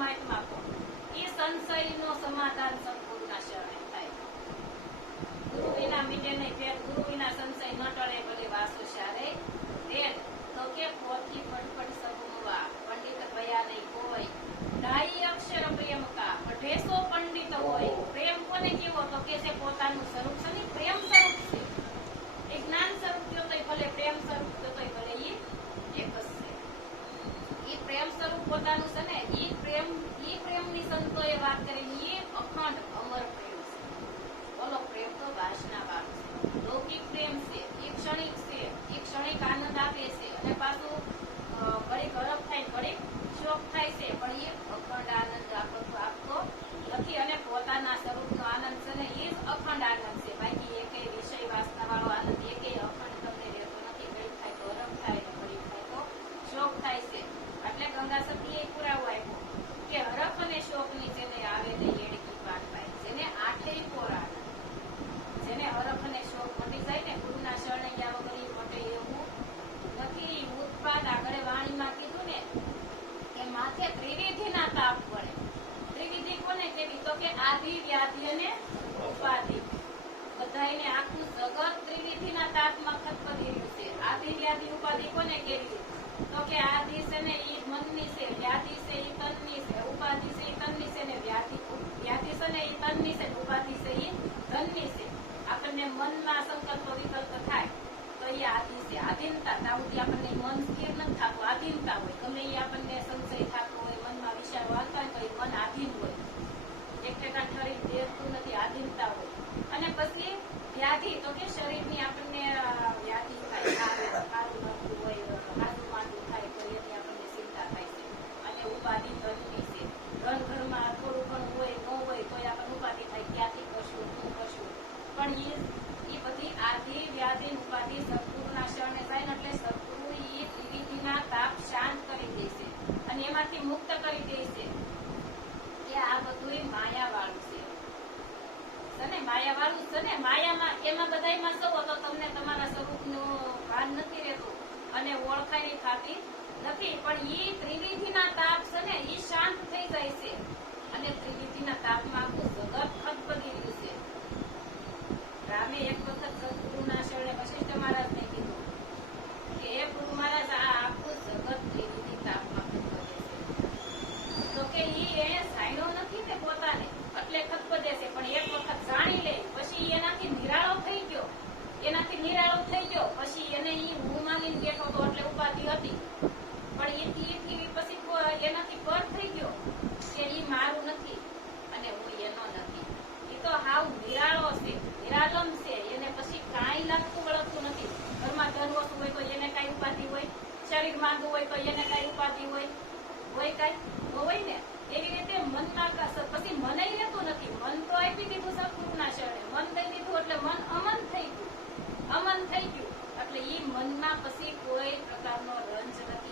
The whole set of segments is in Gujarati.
પરમાત્મા કો એ સંશયનો સમાધાન સંપૂર્ણ શરણે થાય. ગુરુ વિના મીટે નહીં ફેર, ગુરુ વિના સંશય ન ટળે ભલે વાસો સારે રેડ. તો કે પોથી ફટફટ સબુમવા પંડિત ભયા નહીં કોઈ ડાઈ અક્ષર પ્રેમ કા પઢેસો પંડિત હોય. પ્રેમ કોને કેવો તો કે છે પોતાનું સ્વરૂપ છે ને પ્રેમ સ્વરૂપ છે. એ જ્ઞાન સ્વરૂપ કયો તોય ભલે, પ્રેમ સ્વરૂપ કયો તોય ભલે, એ એક જ છે. એ પ્રેમ સ્વરૂપ પોતાનું છે ને એ પ્રેમની સંતોએ વાત કરી. એ અખંડ અમર પ્રેમ છે. બોલો, પ્રેમ તો વાસના વાળો છે. લૌકિક પ્રેમ છે, એ ક્ષણિક છે, એ ક્ષણિક આનંદ આપે છે અને પાછું ઘડીક હરખ થાય, ઘડીક શોક થાય છે, પણ એ અખંડ આનંદ આપતો નથી. અને પોતાના સ્વરૂપનો આનંદ છે ને એ જ અખંડ આનંદ છે. બાકી એકે વિષય વાસના વાળો આનંદ એકે અખંડ તમને રહેતો નથી. ઘડીક થાય તો હરખ થાય, ઘડીક થાય તો શોક થાય છે. એટલે ગંગા સતીએ પુરાવો આપ્યો કે હરખ અને શોકની જેને આવે ને એડકી પાટ પાય, જેને આઠેય પોર આનંદ, જેને હરખ અને શોક મટી જાય ને ગુરુના શરણે ગયા વગર મટે એવું નથી. ઉત્પાદ આગળ વાણીમાં કીધું ને કે માથે ત્રિવિધિના તાપ પડે. ત્રિવિધિ કોને કેવી તો કે આદિ, વ્યાધિ અને ઉપાધિ. બધાને આખું જગત ત્રિવિધિના તાપમાં ખતપદી રહ્યું છે. આદિ, વ્યાધિ, ઉપાધિ કોને કેવી તો કે આદિ છે ને ઈ મનની છે, વ્યાધિ છે ઈ તનની છે, ઉપાધિ છે ઈ તનની છે ને વ્યાધિ છે ને ઈ તનની છે, ઉપાધિ છે ઈ ધનની છે. આપણને મનમાં સંકલ્પ વિકલ્પ થાય તો એ આદિ છે. આધીનતા તાઉથી આપણને મન સ્થિર નથી થતું, આધીનતા હોય. ગમે એ આપણને સંશય થતો હોય, મનમાં વિચારો આવતા હોય તો એ મન આધીન હોય, એક ટકા શરીર દેખતું નથી, આધીનતા હોય. અને પછી વ્યાધિ તો કે શરીરની આપણને વ્યાધિ થાય, સારું મળતું હોય, સારું માંદું થાય તો એની આપણને ચિંતા થાય છે. અને ઉપાધિ ધનની છે. ધન ઘરમાં થોડું ઘણું હોય, ન હોય તો આપણને ઉપાધિ થાય, ક્યાંથી કરશું, શું કરશું. પણ એ બધી આદિ, વ્યાધિ, ઉપાધિ સદગુરુના શરણે જાય ને એટલે સદગુરુ એ ત્રિવિધિના તાપ શાંત કરી દે છે અને એમાંથી મુક્ત કરી દે છે કે આ બધું માયા વાળું છે. માયા વાળું છે ને, માયામાં એમાં બધામાં સૌ તો તમને તમારા સ્વરૂપનું ભાન નથી રહેતું અને ઓળખાઈ થતી નથી. પણ એ ત્રિવિધિના તાપ છે ને એ શાંત થઈ જાય છે અને ત્રિવિધિના તાપમાં આખું જગત ખતબદી રહ્યું છે. રામે એક વખત સદગુરુના શરણે વશિષ્ઠ મહારાજને કીધું કે હે ગુરુ મહારાજ, આ આખું જગત ત્રિવિધિ તાપમાં ખતબદે છે. તો કે એને જાણ્યો નથી ને પોતાને એટલે ખતબદે છે, પણ એક વખત જાણી લે પછી એનાથી નિરાળો થઈ ગયો. એનાથી નિરાળો થઈ ગયો પછી એને હું માનીને બેઠો હતો એટલે ઉપાધિ હતી, પણ પછી એનાથી પર થઈ ગયો કે એ મારું નથી અને હું એનો નથી. એ તો હાવ નિરાળો છે, નિરાલમ છે. એને પછી કાંઈ લાગતું વળગતું નથી. ઘરમાં ધન ઓછું હોય તો એને કાંઈ ઉપાધિ હોય, શરીર માંદું હોય તો એને કાંઈ ઉપાધિ હોય કાંઈ હોય ને. એવી રીતે મનમાં પછી મન રહેતું નથી. મન તો આપી દીધું સદગુરુના શરણે, મન દઈ દીધું એટલે મન અમન થઈ ગયું. અમન થઈ ગયું એટલે એ મનમાં પછી કોઈ પ્રકારનો રંજ નથી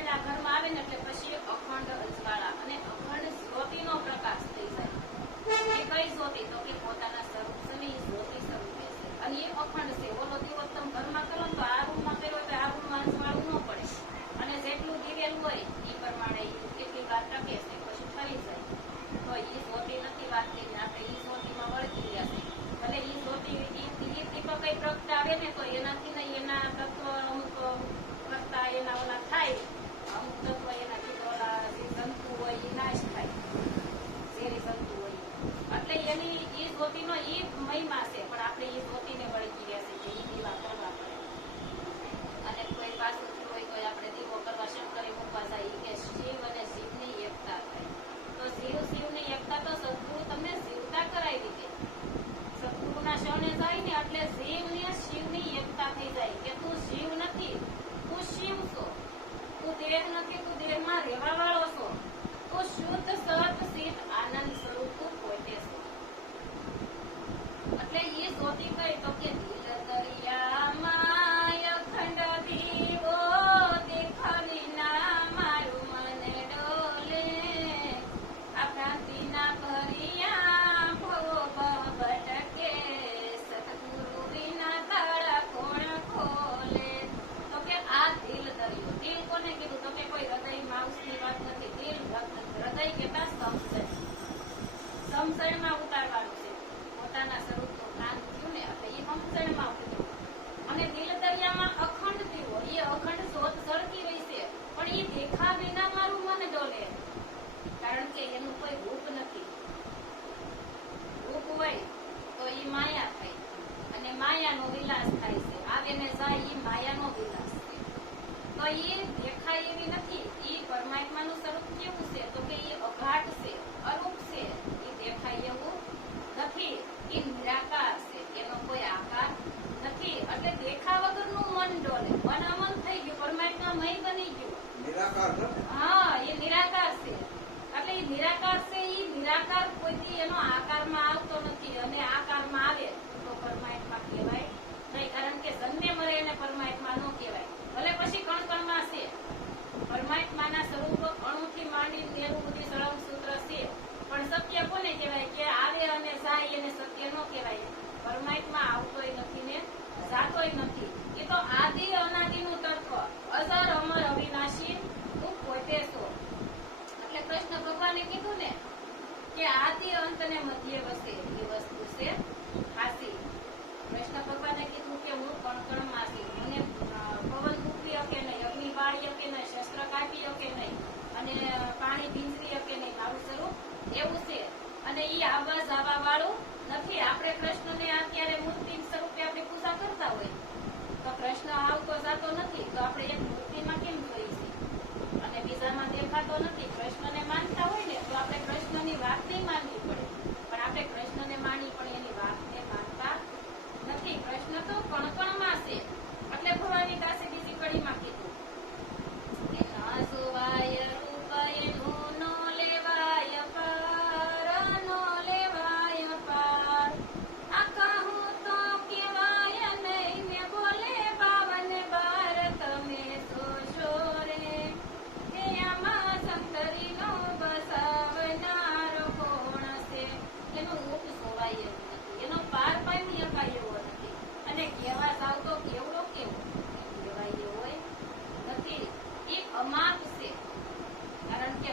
એના ઘરમાં આવે ને એટલે પછી અખંડ અજવાળા અને અખંડ જ્યોતિનો પ્રકાશ થઈ જાય. એ કઈ જ્યોતિ? તો કે પોતાના સ્વરૂપ છે ને એ જ્યોતિ સ્વરૂપે છે અને એ અખંડ છે. ઓલો દીવો તમે ઘરમાં કરો ને તો આ રૂમમાં કર્યો તો આ રૂમમાં અજવાળું ન પડે અને જેટલું દિવેલું હોય એ પ્રમાણે કેટલી વાર ટકે છે પછી ઠરી જાય. તો એ જ્યોતિ નથી વાત કરીને આપણે એ જ્યોતિમાં વળગી ગયા છે. ભલે એ જ્યોતિ દીપક કઈ પ્રગટાવે ને તો એનાથી ને એના તત્વ અમુક કરતા એના ઓલા થાય, અમુક તત્વ એનાથી ઓલા જે જંતુ હોય એ નાશ થાય, ઝેરી જંતુ હોય એટલે એની એ જ્યોતિનો એ મહિમા છે. પણ આપણે એ જ્યોતિને વળગી ગયા છે કે એ દીવા કરવા પડે. અને કોઈ પાછું હોય તો આપણે દીવો કરવા શંકરે મૂકવા જાય કે શિવ અને શિવની એકતા થાય. તો શિવની એકતા તો સદગુરુ તમને જીવતા કરાવી દે. સદગુરુના શરણે જાય ને એટલે જીવ ને શિવની એકતા થઈ જાય કે તું શિવ નથી, તું શિવ છો. તું દેહ નથી, તું દેહમાં રહેવા વાળો છો. તું શુદ્ધ સત સિદ્ધ આનંદ સ્વરૂપ તું પોતે છો. એટલે એ જ્યોતિ કઈ તો કે દિલ દરિયામાં અખંડ દીવો દેખાવી ના મારું મન ડોલે. આ ભ્રાંતિના ભરિયા ભવો ભટકે સતગુરુ વિના તાળા કોણ ખોલે. તો કે આ દિલ દરિયો. દિલ કોને કીધું? તો કે કોઈ હૃદય માઉસની વાત નથી. દિલ હૃદય કેતા સમસણમાં ઉતારવાનું છે. પોતાના સ્વરૂપનું જ્ઞાન થયું ને એટલે એ સમસણમાં ઉતર્યું. અને દિલ દરિયામાં અખંડ દીવો, એ અખંડ જ્યોત સળગી રહી છે પણ એ દેખા વિના મારું મન ડોલે. કારણ કે એનું કોઈ રૂપ નથી. રૂપ હોય તો એ માયા થાય અને માયાનો વિલાસ થાય છે. આવે ને જાય એ માયાનો વિલાસ છે. તો એ દેખાય એવી નથી. એ પરમાત્માનું સ્વરૂપ કેવું છે? તો કે એ અઘાટ છે, અરૂપ છે. એ દેખાય એવું નથી. એ નિરાકાર છે, એનો કોઈ આકાર નથી. એટલે દેખા વગરનું મન ડોલે. મન અમન થઈ ગયું, પરમાત્મામય બની ગયું. હા, એ નિરાકાર છે. એટલે એ નિરાકાર છે. એ નિરાકાર કોઈથી એનો આકારમાં આવતો નથી અને આકારમાં આવે તો પરમાત્મા કહેવાય નહીં. કારણ કે જન્મે મરે એને પરમાત્મા નો કહેવાય. ભલે પછી કણ કણમાં છે. પરમાત્માના સ્વરૂપ અણુથી માંડી નેરું સુધી સળંગ સૂત્ર છે. પણ સત્ય કોને કહેવાય? કે આવે અને જાય એને સત્ય નો કહેવાય. પરમાત્મા આવતોય નથી ને જાતોય નથી. એ તો આદિ અનાદિનું તત્વ, અજર અમર અવિનાશી તું પોતે છો. એટલે કૃષ્ણ ભગવાને કીધું ને કે આદિ અંત ને મધ્ય વસે એ વસ્તુ છે હાસી. કૃષ્ણ ભગવાને કીધું કે હું કણકણમાં છું. મને પવન ફૂંકવી શકે નહીં, અગ્નિ બાળી શકે નહીં, શસ્ત્ર કાપી શકે નહીં અને પાણી ભીંજવી શકે નહીં. મારું સ્વરૂપ એવું છે અને ઈ આવવા જવા વાળું નથી. આપણે કૃષ્ણને અત્યારે મૂર્તિ સ્વરૂપે આપણે પૂજા કરતા હોય તો કૃષ્ણ આવતો જાતો નથી. તો આપણે એક મૂર્તિમાં કેમ જોઈ છીએ અને બીજામાં દેખાતો નથી? કૃષ્ણને માનતા હોય ને તો આપણે કૃષ્ણની વાત નહીં માનવી પડે. પણ આપણે કૃષ્ણને માની પણ એની વાતને માનતા નથી. કૃષ્ણ તો કણકણમાં છે. એટલે ભવાની દાસે બીજી કડીમાં કીધું કે ના જોવાય રૂપ એનું નો લેવાય પાર, નો લેવાય પાર. આ કહું તો કેવાય નહીં ને બોલે બાવન બાર તમે સોશો રે. તે આમાં શંકરીનો બસાવનાર કોણ છે? એનું રૂપ જોવાય એવું નથી, એનો પાર પામી શકાય એવો નથી. અને કેવા જાવ તો કેવડો કેવો કહેવાય એવો નથી. એ અમાપ છે. કારણ કે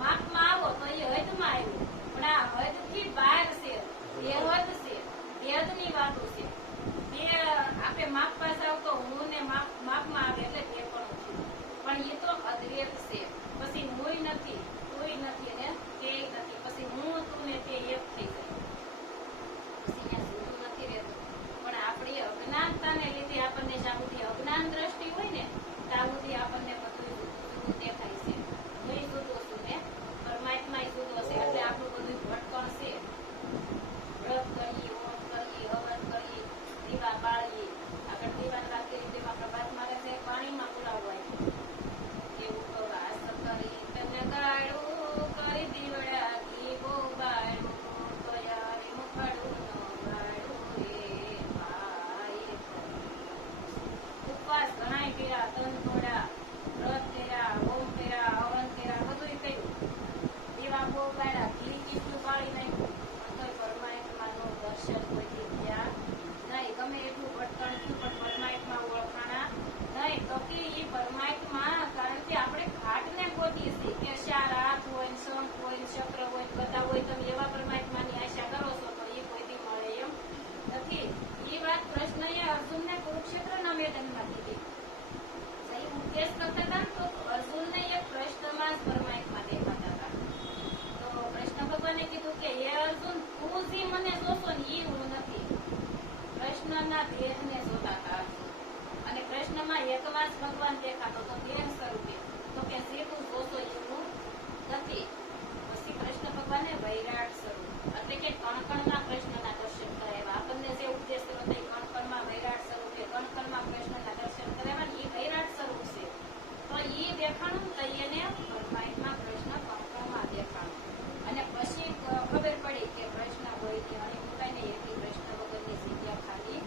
માપમાં આવો તો એ હદમાં આવ્યું. પણ આ હદથી બહાર છે. બેહદ છે, ભેદની વાતો છે. બે આપણે માપવા જાવ તો હું ને માપમાં આવે એટલે બે પણ છું. પણ એ તો અદ્વૈત છે. પછી હું નથી, તું નથી ને તે નથી. પછી હું તું ને તે એક થઈ જાય. પછી ત્યાં જુદું નથી રહેતું. પણ આપણી અજ્ઞાનતાને લીધે આપણને જ્યાં સુધી અજ્ઞાન દ્રષ્ટિ હોય ને ત્યાં સુધી આપણને બધું જુદું દેખાય છે. હું જુદો છું ને પરમાત્મા જુદો છે. એટલે આપણું બધું ભટકણ છે. વ્રત કરીએ, ઓમ કરીએ, હવન કરીએ, દીવા બાળીએ. આગળ દીવાની વાત કરી તેમાં પ્રભાત મારે છે પાણીમાં પુલાવવાય એવું તો રાસ કરી તને ગાળું દેખાણું તો એને માઇન્ડમાં પ્રશ્ન પંખામાં દેખાણું અને પછી ખબર પડી કે પ્રશ્ન હોય કે અને મુકાઈને એટલી પ્રશ્ન વગરની જગ્યા ખાલી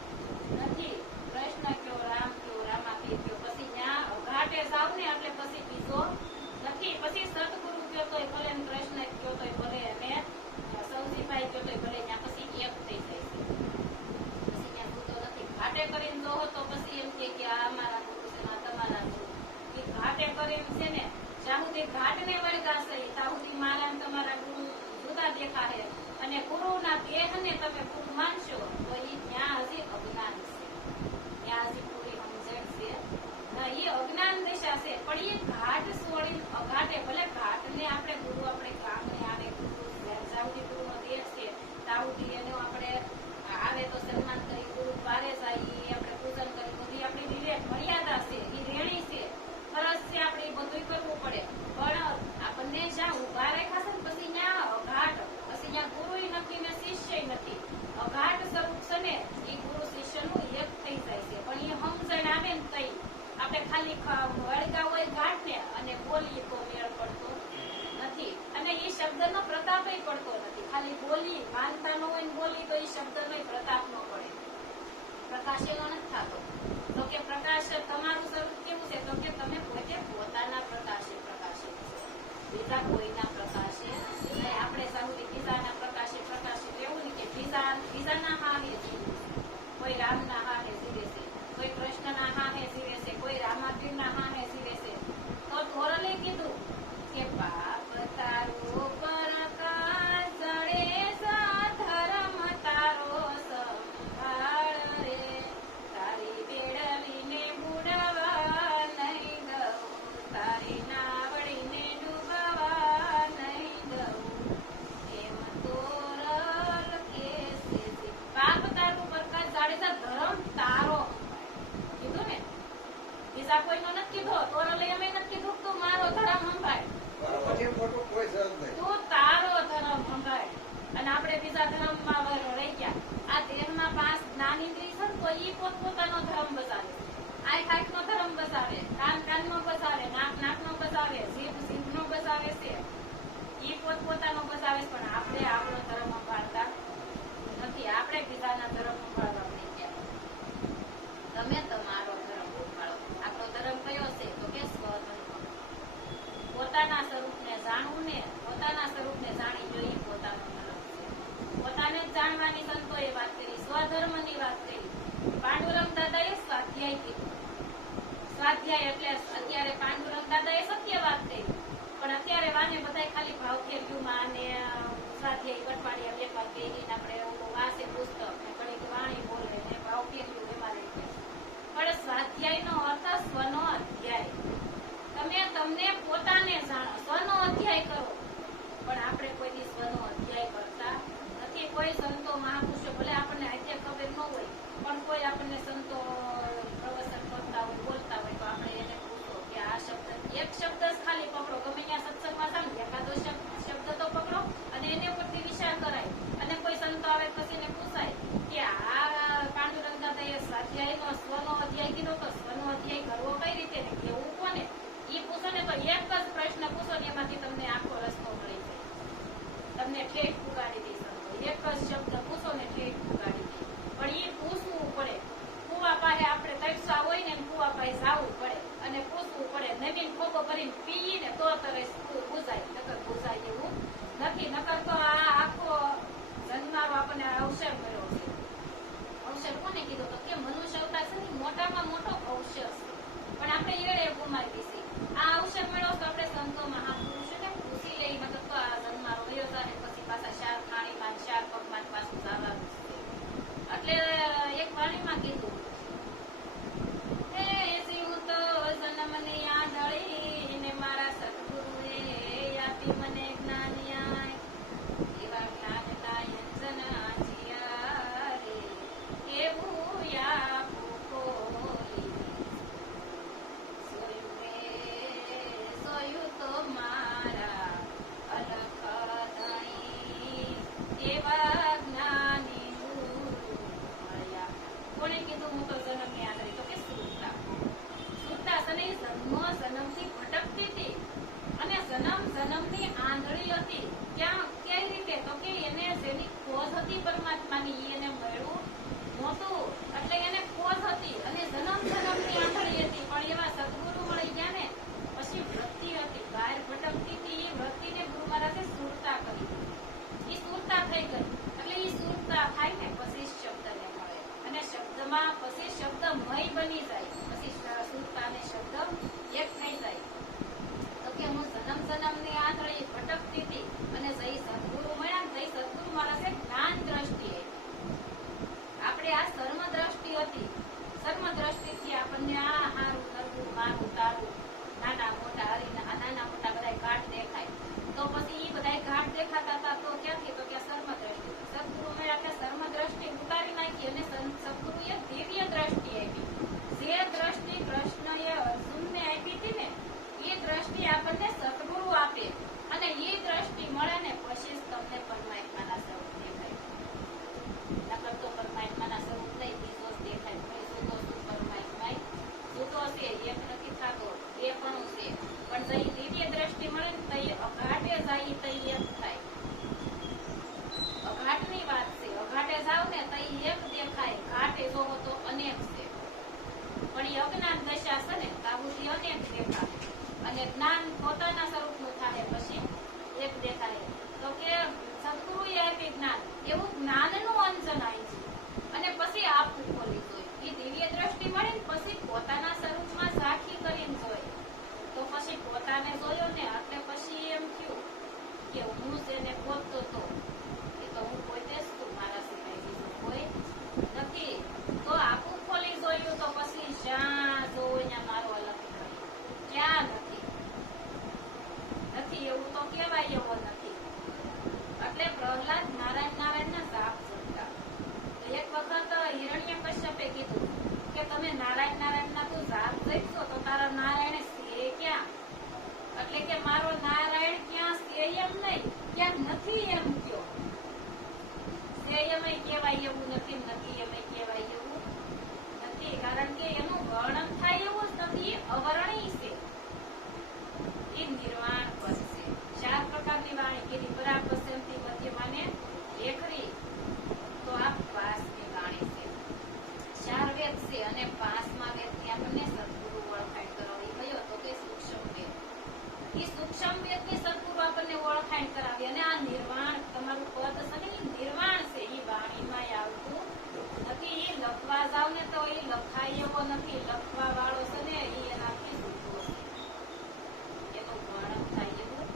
નથી. પ્રશ્ન કયો રામાપીર કયો પછી ત્યાં ઘાટે જાવ ને એટલે પછી બીજો નથી. પછી સદગુરુ કયો તોય ભલે ને કૃષ્ણ કયો તોય ભલે અને સૌજીભાઈ કયો તોય ભલે ત્યાં પછી એક થઈ જાય છે. પછી ત્યાં જુદો નથી. ઘાટે કરીને જોવો તો પછી એમ કે આ અમારા ગુરુ છે આ તમારા ગુરુ. એ ઘાટે કરીને છે ને જ્યાં સુધી ઘાટને વળગાશે ત્યાં સુધી મારા ને તમારા ગુરુ જુદા દેખાશે અને ગુરુના દેહને તમે ગુરુ માનશો તો એ ત્યાં હજી અજ્ઞાન છે. ત્યાં હજી પૂરી સમજણ છે ના, એ અજ્ઞાન દિશા છે. પણ એ ઘાટ છોડીને અઘાટે ભલે ઘાટને આપણે ગુરુ આપણે કામને આને ગુરુ જાવતી ગુરુનો દેહ છે તાવતી એનો આપણે આવે તો સન્માન કરી ગુરુ પારે જાય આપણે પૂજન કરી બધી આપણી વિવેક મર્યાદા છે એ રેણી છે ફરજ છે આપણે એ બધું કરવું પડે. પણ આપણને જ્યાં ઉભા રાખ્યા છે ને પછી ત્યાં અઘાટ પછી ત્યાં ગુરુ નથી ને શિષ્ય નથી. અઘાટ સ્વરૂપ છે ને એ ગુરુ શિષ્યનું એક થઈ જાય છે. પણ એ સમજણ આવે ને તઈ આપણે ખાલી વળગા હોય ઘાટ ને અને બોલીએ તો મેળ પડતો નથી અને એ શબ્દનો પ્રતાપ પડતો નથી. ખાલી બોલી માનતા ન હોય ને બોલી તો એ શબ્દનો પ્રતાપ ન પડે. પ્રકાશ એનો નથી થતો. તો કે પ્રકાશ તમારું સ્વરૂપ કેવું છે તો કે તમે પોતે પોતાના પ્રકાશે પ્રકાશિત છો. બીજા કોઈના પ્રકાશે આપણે સૌથી બીજાના પ્રકાશે પ્રકાશિત એવું ને કે બીજાના હારે જીવે છે. કોઈ રામના હારે જીવે છે, કોઈ કૃષ્ણના હારે જીવે છે, કોઈ રામાપીરના હારે જીવે છે. તો ધોરલે કીધું કે પાપ તારો પ્રકાશ જડે ધર્મ તારો સંભાળ રે તારી બેડલીને બુડવા નહીં દઉં તારી નાવડીને ડૂબવા નહીં દઉં એમ તોરલ કે પાપ તારું પ્રકાશ જાડેજા ધર્મ તારો કીધું ને બીજા કોઈનો નથી કીધો તોરલે એમ નથી કીધું તું મારો ધર્મ સંભાળ તું તારો ધર્મ સંભાળ. અને આપણે બીજા ધર્મમાં રહી ગયા. આ દેહમાં 5 જ્ઞાનેન્દ્રિય છે તો ઈ પોતપોતાનો ધર્મ બતાવે. આંખ આંખનો ધર્મ બતાવે, કાન કાનનો બતાવે, નાક નાકનો બતાવે, જીભ જીભનો બતાવે છે. ઈ પોતપોતાનો બતાવે પણ આપણે આપણો ધર્મ સંભાળતા નથી. આપણે બીજાના ધર્મ સંભાળવા નહીં ગયા. તમે તમારો ધર્મ સંભાળો. આપણો ધર્મ કયો છે તો કે સ્વધર્મ. પોતાના સ્વરૂપને જાણવું ને પોતાના સ્વરૂપને જાણી જોઈએ પોતાનો ધર્મ છે. પોતાને જ જાણવાની સંતોએ વાત કરી, સ્વધર્મની વાત કરી. પાંડુરંગ દાદાએ સ્વાધ્યાય કીધું. સ્વાધ્યાય એટલે અત્યારે પાંડુરંગ દાદાએ સત્ય વાત કરી પણ અત્યારે વાને બધા ખાલી ભાવ ફેરવ્યુંમાં અને સ્વાધ્યાય કઠવાડિયા વેપાર કરીને આપણે વાસે પુસ્તક ને ઘડીક વાણી બોલે ને ભાવ ફેરવ્યું એમાં રહી ગયા. પણ સ્વાધ્યાયનો અર્થ સ્વનો અધ્યાય. તમે તમને પોતાને જાણો, સ્વનો અધ્યાય કરો. પણ આપણે કોઈ સ્વનો અધ્યાય કરતા નથી. કોઈ સંતો મહાપુરુષો ભલે આપણને આજે ખબર ન હોય પણ કોઈ આપણને સંતો પ્રવચન કરતા હોય બોલતા હોય તો આપણે એને પૂછો કે આ શબ્દ એક શબ્દ જ ખાલી પકડો. ગમે ત્યાં સત્સંગમાં જાવ એકાદો શબ્દ તો પકડો અને એને ઉપરથી વિચાર કરાય. અને કોઈ સંતો આવે પછી એને પૂછાય કે આ પાંડુરંગ દાદાએ સ્વાધ્યાયનો સ્વનો અધ્યાય કીધો તો સ્વનો અધ્યાય કરવો કઈ રીતે ને કેવું કોને ઈ પૂછો ને તો એક જ પ્રશ્ન પૂછો ને એમાંથી તમને આખો રસ્તો મળી જાય. તમને ઠેઠ પુગાડી દઈ શકો. એક જ શબ્દ પૂછો ને ઠેઠ પુગાડી દે. પણ ઈ પૂછવું પડે. કુવા પાસે આપણે તરસા હોય ને કુવા પાસે જવું પડે અને પૂછવું પડે. નવીન ખોખો ભરીને પીએ ને તો તરસ બુઝાય, નકર બુઝાય એવું નથી. નકર તો આ આખો જન્મારો આપણને અવસર મળ્યો છે. અવસર કોને કીધો તો કે મનુષ્ય અવતાર છે ને મોટામાં મોટો અવસર છે પણ આપણે એડે ગુમાવી છે. આ અવસર મળ્યો તો આપણે સંતો મહાપુરુષોને પૂછી લઈ મતલબ તો આ જન્મારો વયો જાય પછી પાછા 4 ખાણીમાં 4 પગમાં પાછું જવાનું છે. એટલે એક વાણીમાં કીધું હે હું તો જન્મને યાદ ને મારા સદગુરુએ આપી મને જ્ઞાન એવા જ્ઞાનના યંજન આજીયા રે એવું યા ભૂખો આંધળી હતી. કઈ રીતે? તો કે એને જેની ખોજ હતી પરમાત્માની એને મળ્યું નહોતું, એટલે એને ખોજ હતી અને જન્મની આંધળી હતી. પણ એવા સદગુરુ મળી ગયા ને પછી વૃત્તિ હતી, બહાર ભટકતી હતી. એ વૃત્તિને ગુરુ મહારાજે સુરતા કરી. એ સુરતા થઈ ગઈ. એટલે એ સુરતા થાય ને પછી શબ્દને મળે અને શબ્દમાં પછી શબ્દમય બની જાય. પછી સુરતા અને શબ્દ એક થઈ જાય. તો કે હું જન્મની આંધળી ભટકતી હતી અને જઈ સદગુરુ મળ્યા ને જઈ સદગુરુ મહારાજે જ્ઞાન દ્રષ્ટિ આપણે આ સર્મ દ્રષ્ટિ હતી. સર્મ દ્રષ્ટિથી આપણને આ હારું નરવું મારું તારું નાના મોટા નાના મોટા બધા ઘાટ દેખાય. તો પછી એ બધા ઘાટ દેખાતા હતા તો ક્યાંથી? તો કે સર્મ દ્રષ્ટિ. સદગુરુ મળ્યા કે સર્મ દ્રષ્ટિ ઉતારી નાખી અને સદગુરુએ દિવ્ય દ્રષ્ટિ આપી. જે દ્રષ્ટિ કૃષ્ણએ અર્જુનને આપી હતી ને એ દ્રષ્ટિ આપણને સદગુરુ આપે અને એ દ્રષ્ટિ મળે ને પછી જ તમને પરમાત્માના સ્વરૂપ દેખાય. નકર તો પરમાત્માના સ્વરૂપ નહીં, બીજો જ દેખાય. જુદો શું પરમાત્મા જુદો છે, એક નથી થતો, એ પણ છે. પણ જઈ દિવ્ય દ્રષ્ટિ મળે ને તઈ અઘાટે જાય તઈ એક થાય. અઘાટની વાત છે. અઘાટે જાવ ને તઈ એક દેખાય, ઘાટે જોવો તો અનેક છે. પણ એ અજ્ઞાન દશા છે ને તાબુથી અનેક દેખાય અને જ્ઞાન પોતાના સ્વરૂપનું થાય પછી એક દેખાય. તો કે સદગુરુએ આપી જ્ઞાન, એવું જ્ઞાનનું અંજન આવી છે અને પછી આખું ખોલી જોઈ. એ દિવ્ય દ્રષ્ટિ મળે ને પછી પોતાના સ્વરૂપમાં ઝાંખી કરીને જોઈ. તો પછી પોતાને જોયો ને એટલે પછી એમ થયું કે હું જેને ગોતતો હતો એ તો હું પોતે જ છું, મારા સિવાય બીજું કોઈ નથી. તો આખું ખોલી જોયું તો પછી જ્યાં જોવું ત્યાં મારો અલગ ક્યાં નથી એવું તો કેવાય એવો નથી. એટલે પ્રહલાદ નારાયણના જાપ જપતા. એક વખત હિરણ્યકશ્યપે કીધું કે તમે નારાયણના તું જાપ જપશો તો તારા નારાયણ છે ક્યાં? એટલે કે મારો નારાયણ ક્યાં છે એમ નહીં, ક્યાં નથી એમ કયો. છે એમ કેવાય એવું નથી, નથી એમ કેવાય એવું નથી. કારણ કે એનું વર્ણન થાય એવું જ નથી. એ અવર્ણી છે, એ નિર્વાણ પદ છે. 4 પ્રકારની વાણી કીધી. પરા પશ્ચિમથી મધ્યમાને લેખરી તો આ 5મી વાણી છે. 4 વેદ છે અને 5મા વેદથી આપણને સદગુરુ ઓળખાણ કરાવી. કયો? તો કે સૂક્ષ્મ વેદ. એ સૂક્ષ્મ વેદની સદગુરુ આપણને ઓળખાણ કરાવી અને આ નિર્વાણ તમારું પદ છે ને એ નિર્વાણ છે. એ વાણીમાં આવતું નથી. એ લખવા જાવ ને તો એ લખાય એવો નથી. લખવા વાળો છે ને એ એનાથી જુદો છે, એનું વર્ણન થાય એવું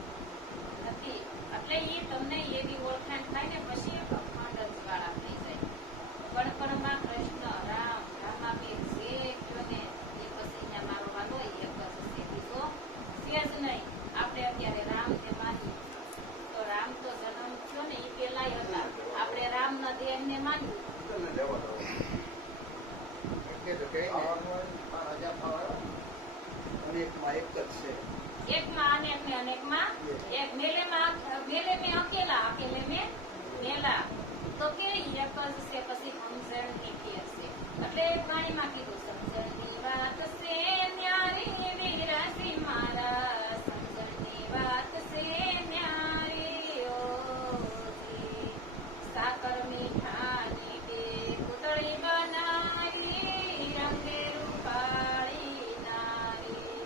નથી. એટલે એ તમને એવી ઓળખાણ થાય ને પછી અખંડ જ્વાળા થઈ જાય. ગણપણમાં કૃષ્ણ રામ રામાપીર જે કયો ને એ પછી ત્યાં મારો વાલો એક જ છે, બીજો છે જ નહીં. આપણે અત્યારે રામ જે માનીએ તો રામ તો જન્મ થયો ને એ પેલાય હતા. આપણે રામના દેહને માન્યું એકમાં અનેક ને અનેકમાં એક. મેલે મેં અકેલા, અકેલે મેં મેલા. તો કે એક જ છે. પછી સમજણની ફેર છે. એટલે એક વાણીમાં કીધું સમજણની વાત છે ન્યારી વીરાસી મારા, સમજણની વાત છે ન્યારી ઓજી. સાકર મીઠાની બે પૂતળી બનાવી રંગે રૂપાળી નારી.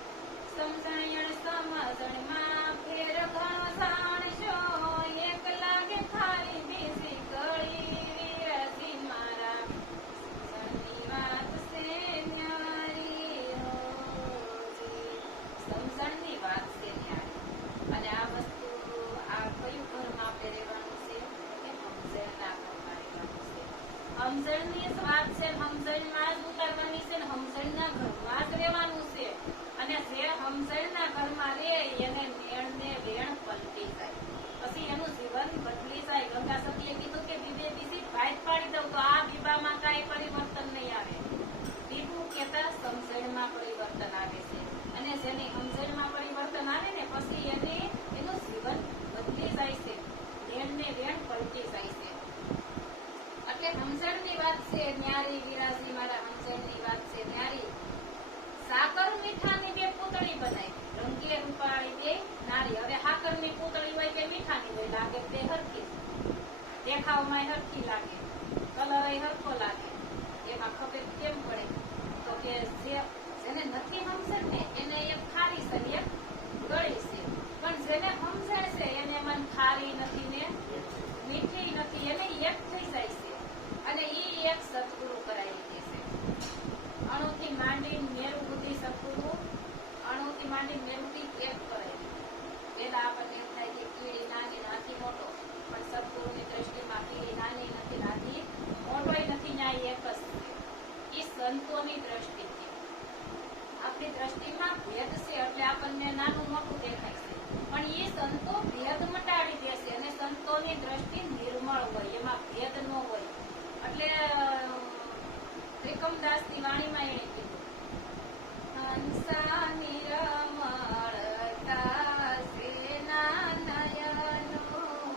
સમજણ સમજણમાં ફેર ઘણો જાણશો, એક લાગે ખાલી બીજી ગળી વીરાસી મારા. સમજણની વાત છે ન્યારી ઓજી. સમજણની વાત છે ન્યારી. અને આ વસ્તુ આ કયું ઘરમાં આપણે રહેવાનું છે? કે સમજણના ઘરમાં રહેવાનું છે. સમજણની જ વાત છે, સમજણમાં જ ઉતારવાની છે ને સમજણના ઘરમાં જ રહેવાનું છે. અને જે સમજણના ઘરમાં રહે એને મેળ ને વેણ પલટી જાય, પછી એનું જીવન બદલી જાય. ગંગા સતીએ કીધું કે બીજી ભાત પાડી દઉં તો આ બીબામાં કાંઈ પરિવર્તન નહીં આવે. બીબું કહેતા સમજણમાં પરિવર્તન આવે છે અને જેની સમજણમાં પરિવર્તન આવે ને પછી એનું જીવન બદલી જાય છે, વેણ ને વેણ પલટી જાય છે. એટલે સમજણની વાત છે ન્યારી વિરાજી મારા. સમજણની વાત છે ન્યારી. સાકર મીઠાની બે પૂતળી બનાવી, રંગે રૂપાળી બે નારી. હવે સાકરની પૂતળી હોય દેખાવમાં હરખી લાગે, કલર હરખો લાગે, એમાં ખબર કેમ પડે? તો કે જેને નથી સમજણ ને એને એક ખારી છે ને એક ગળી છે, પણ જેને સમજણ છે એને એમાં ખારી નથી ને મીઠી નથી, એને એક થઈ જાય છે. અને ઈ એક સદગુરુ કરાવી દે છે. અણુથી માંડી મેરુ બુદ્ધિ સદગુરુ અણુથી માંડી મેરુથી એક કરાવી. પેલા આપણને એમ થાય કે કીડી નાની નાથી મોટો, પણ સદગુરુની દ્રષ્ટિમાં કીડી નાની નથી નાથી મોટોય નથી, ન્યાય એક જ છે. ઈ સંતોની દ્રષ્ટિ છે. આપણી દ્રષ્ટિમાં ભેદ છે એટલે આપણને નાનું મોટું દેખાય છે, પણ ઈ સંતો ભેદ મટાડી દેશે અને સંતોની દ્રષ્ટિ નિર્મળ હોય, એમાં ભેદ ન હોય. એટલે ત્રિકમદાસની વાણીમાં એને કીધું, હંસા નિરમળતા સેના નયનોમાં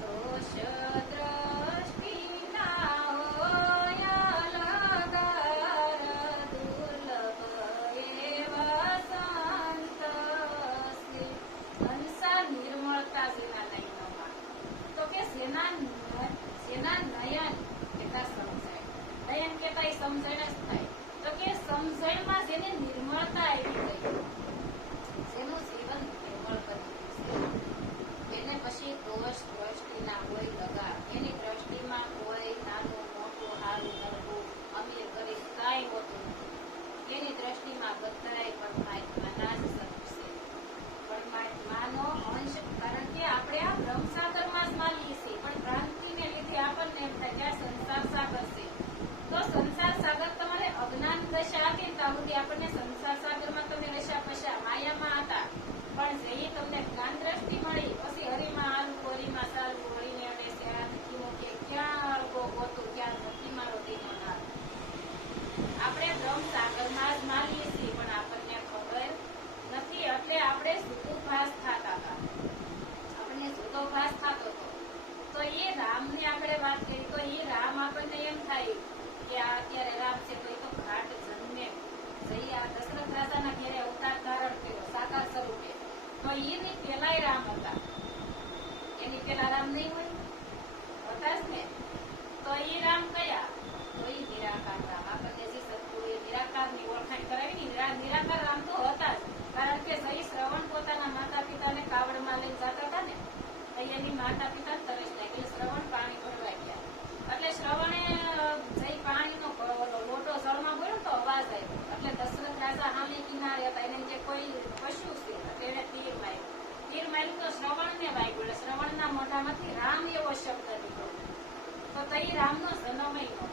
દોષ દ્રષ્ટિ ના હોય અલગાર, દુર્લભ એવા સંત છે. હંસા નિર્મળતા સેના નયનોમાં, તો કે સેના નયન કેટલા સમજાય, નયન કેતા સમજણ જ થાય. તો કે સમજણમાં જેને નિર્મળતા આવી ગઈ, જેનું જીવન નિર્મળ બની ગયું છે, એને પછી દોષ દ્રષ્ટિ ના હોય લગા, એની દ્રષ્ટિમાં કોઈ નાનું મોટું હારું નરવું અમીર ગરીબ કાંઈ હોતું નથી. એની દ્રષ્ટિમાં બધાય પરમાત્માના જ સ્વરૂપ છે, પરમાત્માનો અંશ. કારણ કે આપણે આ બ્રહ્મસાગરમાં જ માનીએ છીએ, પણ ભ્રાંતિને લીધે આપણને એમ થાય કે આ સંસાર સાગર છે. તો સંસાર સાગર તમારે અજ્ઞાન દશા હતી ત્યાં સુધી આપણને સંસાર સાગરમાં તમે રશા પશા માયામાં હતા, પણ જેવી તમને જ્ઞાન દ્રષ્ટિ મળી પછી હરીમાં આલુ હરીમાં ચાલવું, હરીને અડે છે આ નથી મૂકે, ક્યાં અડગો ગોતું, ક્યાં નથી મારો દીનો નાથ. આપણે બ્રહ્મ સાગરમાં જ માનીએ છીએ, પણ આપણને ખબર નથી. એટલે આપણે જુદોભાસ થતા હતા, આપણને જુદોભાસ થતો હતો. તો એ રામની આપણે વાત કરી તો એ રામ આપણને એમ થાય કે આ અત્યારે રામ છે તો એ તો ઘાટ જન્મે જઈ આ દશરથ રાજાના ઘેરે અવતાર ધારણ કર્યો સાકાર સ્વરૂપે, તો એની પેલાય રામ હતા. એની પેલા રામ નહીં હોય? હતા જ ને. તો એ રામ કયા? તો એ નિરાકાર રામ. આપણને જે સદગુરુએ નિરાકારની ઓળખાણ કરાવી, નિરાકાર રામ તો હતા જ. કારણ કે જઈ શ્રવણ પોતાના માતા પિતાને કાવડમાં લઈને જતા હતા ને, એની માતા પિતા તરસ લાગી એટલે શ્રવણ પાણી ભરવા ગયા. એટલે શ્રવણે જઈ પાણીનો લોટો જળમાં બોલ્યો તો અવાજ આવ્યો. એટલે દશરથ રાજા સામે કિનારે હતા, એને જે કોઈ પશુ છે એટલે એને તીર માર્યું તો શ્રવણને વાગ્યું. એટલે શ્રવણના મોઢામાંથી રામ એવો શબ્દ નીકળ્યો. તો તઈ રામનો જન્મ નહોતો.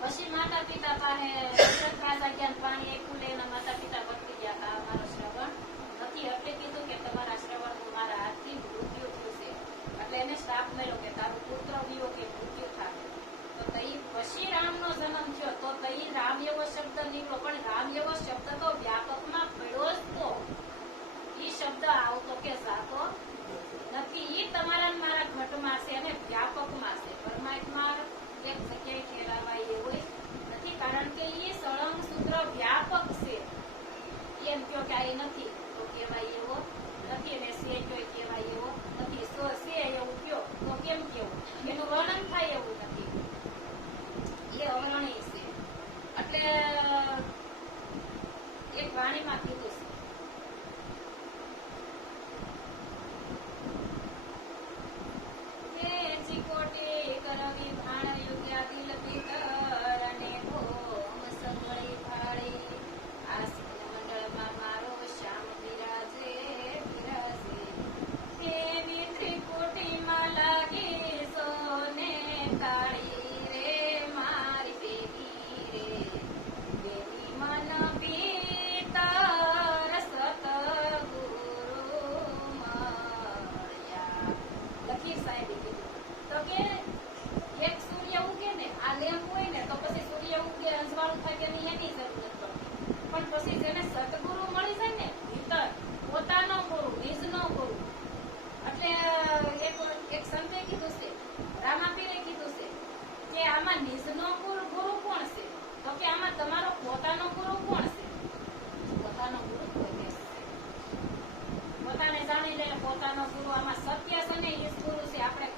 પછી માતા પિતા પાસે દશરથ રાજા ગયા, પાણી આપ્યું લે, એના માતા પિતા ભટકી ગયા હતા, મારો શ્રવણ નથી. એટલે કીધું કે તમારા શ્રવણનું મારા હાથથી મૃત્યુ થયું છે. એટલે એને શ્રાપ મળ્યો કે તારું પુત્ર વિયો કે મૃત્યુ થાય. તો તઈ પછી રામનો જન્મ થયો. તો તઈ રામ એવો શબ્દ નીકળ્યો, પણ રામ એવો શબ્દ તો વ્યાપકમાં પડ્યો જ તો. ઈ શબ્દ આવતો કે જાતો નથી. ઈ તમારા મારા ઘટમાં છે અને વ્યાપકમાં છે. પરમાત્મા એક જગ્યાએ ઠેરાવાય એવું નથી, કારણ કે ઈ સળંગ સૂત્ર વ્યાપક છે. એમ કયો કે આ નથી તો કહેવાય એવો નથી, અને સે કયો કહેવાય એવો નથી. સે એવું કયો તો કેમ કેવું, એનું વર્ણન થાય એવું નથી. એ અવર્ણનીય છે. એટલે એક વાણીમાં કીધું છે કે ચીકોટી કરવી ભાણ યુગ્યા દિલ પિતર અને ભોમ સંગળી ભાળી, આ મંડળમાં મારો શ્યામ બિરાજે એવી ત્રિકોટીમાં લાગી સોને કાળી રે મારી બેગી રે, બેગી મન પિતર સતગુરુ મળ્યા. લખી સાહેબ કીધું તો કે એક સૂર્ય ઉગે ને, આ લેમ્પ હોય ને તો પછી સૂર્ય ઉગે અંજવાળું થાય કે નહીં એની જરૂર નથી પડતી, પણ પછી જેને સદગુરુ મળી જાય ને ભીતર, પોતાનો ગુરુ, નિજનો ગુરુ. એટલે એક સંતે કીધું છે, રામાપીરે કીધું છે કે આમાં નિજનો ગુરુ કોણ છે? તો કે આમાં તમારો પોતાનો ગુરુ કોણ છે? પોતાનો ગુરુ પોતે છે. પોતાને જાણી લે પોતાનો ગુરુ. આમાં સત્ય છે ને એ જ ગુરુ છે. આપણે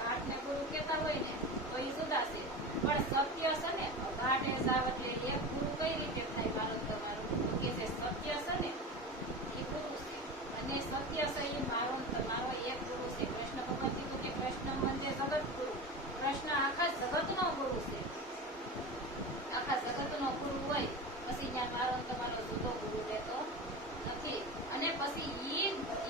સત્ય છે એ મારો ને તમારો એક ગુરુ છે. કૃષ્ણ ભગવાન કીધું કે કૃષ્ણ વંદે જગત ગુરુ. કૃષ્ણ આખા જગતનો ગુરુ છે. આખા જગતનો ગુરુ હોય પછી ત્યાં મારો ને તમારો જુદો ગુરુ રહેતો નથી. અને પછી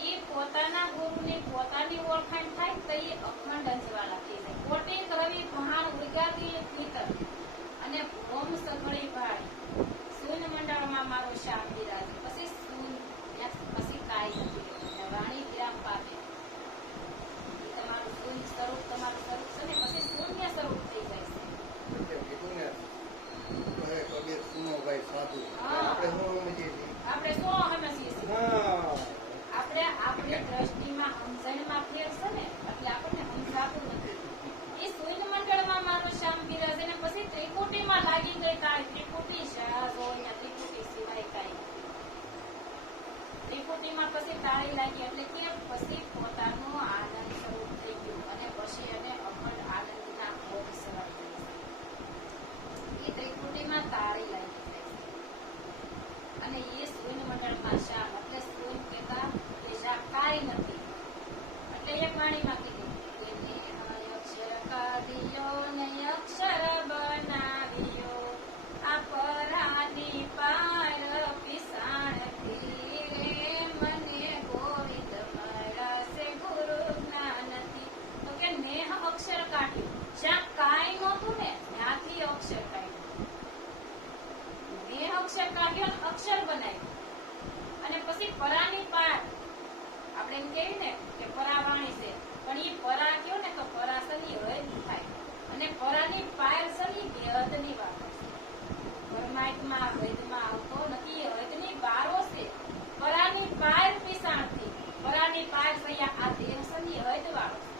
ઈ પોતાના ગુરુની પોતાની ઓળખાણ થાય તો એ અખંડ અંજવાળા થઈ જાય. કોટી રવિ પહાણ ઉગાવી ભીતર અને ભ્રમ સઘળી ભાઈ શૂન્ય મંડળમાં મારો શ્યામ બિરાજે. પછી શૂન્ય પછી કાંઈ નથી. વાણી વિરામ પામે. એ તમારું શૂન્ય સ્વરૂપ તમારું સ્વરૂપ છે ને પછી શૂન્ય સ્વરૂપ થઈ જાય છે. કબીર સુનો ભાઈ સાધુ હા. આપણે શું સમજીએ છીએ? આપણે શું સમજીએ છીએ? હા. આપણે આપણી દ્રષ્ટિમાં સમજણમાં ફેર છે ને એટલે આપણને સમજાતું નથી. એ શૂન્ય મંડળમાં મારો શ્યામ બિરાજે ને પછી ત્રિકુટીમાં લાગી ગઈ તાળી. ત્રિકુટી શાહ હોય ને ત્રિકુટી સિવાય કાંઈ. ત્રિકુટીમાં પછી તાળી લાગી એટલે કે પછી પોતાનું આનંદ સ્વરૂપ થઈ ગયું અને પછી એને અખંડ આનંદના ભોગ સવાર થઈ ગયા. એ ત્રિકુટીમાં તાળી લાગી જાય અને એ શૂન્ય મંડળમાં શ્યામ એટલે શૂન્ય કહેતા કે જ્યાં કાંઈ નથી. એટલે એક વાણીમાં કીધું કે નેહ અક્ષર કાઢ્યો ને અક્ષર બનાવ્યો આ પરાની પાર પિસાણથી રે મને ગોવિંદ મળાશે ગુરુ જ્ઞાનથી. તો કે નેહ અક્ષર કાઢ્યું જ્યાં કાંઈ નહોતું ને ત્યાંથી અક્ષર કાઢ્યું. નેહ અક્ષર કાઢ્યો ને અક્ષર બનાવ્યું અને પછી પરાની પાર આપણે એમ કહીએ ને કે પરાવાણી છે પણ એ પરા કયો ને તો પરાસની હદ થાય અને પરાની પાર સની હદની વાત છે. પરમાત્મા હદમાં આવતો નથી. એ હદની બારો છે. પરાની પાર પીસાણથી પરાની પાર થયા આ દેહ સની હદ વાળો છે.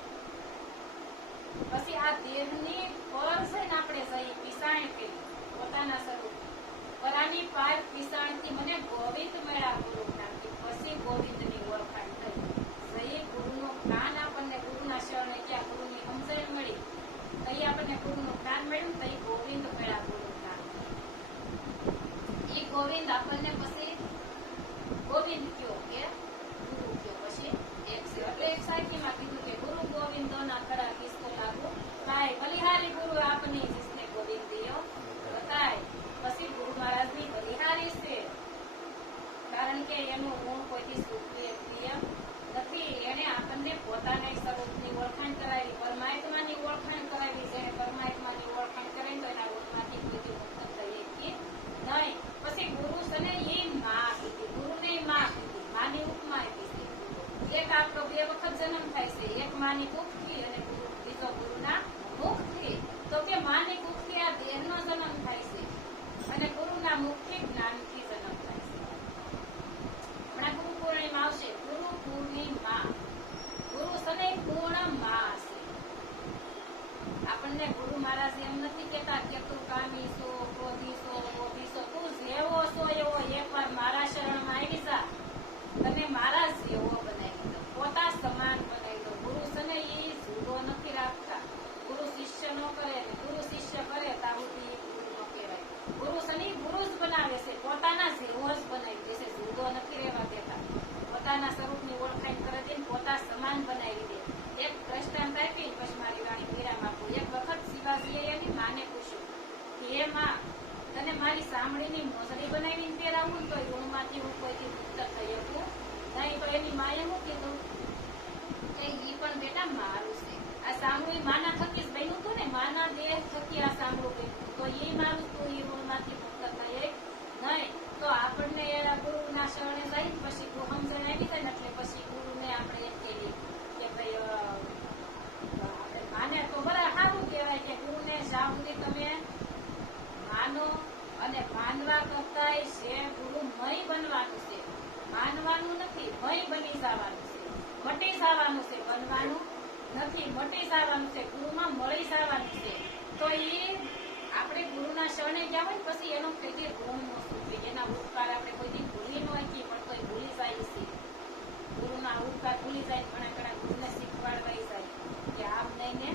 પછી આ દેહની પર છે ને આપણે જઈ પીસાણ કરી પોતાના સ્વરૂપ પરાની પાર પીસાણથી મને ગોવિંદ મળ્યા ગુરુ જ્ઞાનથી. પછી ગોવિંદની ઓળખાણ થઈ. જઈ ગુરુનું જ્ઞાન આપણને ગુરુના શરણે ગયા ગુરુની સમજણ મળી તઈ આપણને ગુરુનું જ્ઞાન મળ્યું તો એ ગોવિંદ મળ્યા ગુરુ જ્ઞાન. એ ગોવિંદ આપણને પછી ગોવિંદ કયો કે ગુરુ કયો પછી એક છે એટલે એક સાહિત્યમાં કીધું કે ગુરુ ગોવિંદોના ખરા કિસ્સો લાગુ થાય બલિહારી ગુરુ આપની जिसने ગોવિંદ દિયો બતાય. પછી ગુરુ મહારાજની બલિહારી છે કારણ કે એનું ગુણ કોઈથી સુપ્રિય નથી. એને આપણને પોતાના સ્વરૂપની ઓળખાણ કરાવી પરમાત્માની ઓળખાણ કરાવી. જેને પરમાત્માની ઓળખાણ કરાવી તો એના ગુણમાંથી કોઈથી મુક્ત થઈએ કે નહીં. પછી ગુરુ છે એ માં કીધી ગુરુને માં કીધી માની ઉપમા આપી છે. એક આપણો બે વખત જન્મ થાય છે. એક માની કુખથી અને બીજો ગુરુના મુખથી. તો કે માની કુખથી આ દેહનો જન્મ થાય છે અને ગુરુના મુખથી જ્ઞાનથી જન્મ થાય છે. હમણાં ગુરુ પૂર્ણિમા આવશે. ગુરુ પૂર્ણિમા ગુરુ સને પૂર્ણ માં છે. આપણને ગુરુ મહારાજ એમ નથી કેતા કે તું કામી છો ક્રોધી છો લોભી છો. તું જેવો છો એવો એકવાર મારા શરણમાં આવી જા તમે મારા જેવો બનાવી દો પોતા સમાન બનાવી દો. ગુરુ સને એ જુદો નથી રાખતા. ગુરુ શિષ્ય નો કરે ને ગુરુ શિષ્ય કરે તાહુથી ગુરુ નો કહેવાય. ગુરુ સની ગુરુ જ બનાવે છે. પોતાના જેવો જ બનાવી દે છે. જુદો નથી રહેવા દેતા. પોતાના સ્વરૂપની ઓળખાણ કરે દે પોતા સમાન બનાવી દે. એક દ્રષ્ટાંત આપી પછી મારી વાણી વિરામ આપું. એક વખત શિવાજીએ એની માને પૂછ્યું કે હે માં તને મારી સાંભળીની મોસડી બનાવીને પહેરાવું તો ઋણમાંથી હું કોઈથી મુક્ત થઈ શકું નહીં. તો એની માએ શું કીધું કે ઈ પણ બેટા મારું છે. આ સાંભળું માના થકી જ બન્યું હતું ને માના દેહ થકી આ સાંભળું બન્યું તો એ મારું તું એ ઋણમાંથી મુક્ત થઈ નહીં. તો આપણને ગુરુના શરણે જાય પછી સમજણ આવી જાય ને એટલે પછી ગુરુને આપણે એમ કહીએ કે ભાઈ આપણે માને તો બરાબર સારું કહેવાય કે ગુરુને જ્યાં સુધી તમે માનો અને માનવા કરતા જે ગુરુ મય બનવાનું છે. માનવાનું નથી મય બની જવાનું છે. મટી જવાનું છે. બનવાનું નથી મટી જવાનું છે. ગુરુમાં મળી જવાનું છે. તો એ આપણે ગુરુના શરણે ગયા હોય પછી એનો કઈ ગુણ નો શું એના ઉપકાર આપણે કોઈ ભૂલી ન શકીએ પણ કોઈ ભૂલી જાય છે. ગુરુના ઉપકાર ભૂલી જાય ઘણા ગુરુને શીખવાડવાઈ જાય કે આમ નહીં ને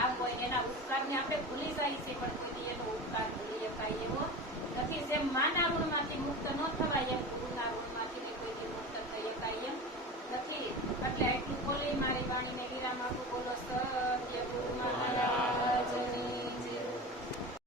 આમ હોય એના ઉપકારને આપણે ભૂલી જાય છે પણ કોઈ એનો ઉપકાર ભૂલી શકાય એવો નથી. જેમ માના ઋણમાંથી મુક્ત ન થવાય એમ ગુરુના ઋણમાંથી કોઈથી મુક્ત થઈ શકાય એમ નથી. વાણી મેલી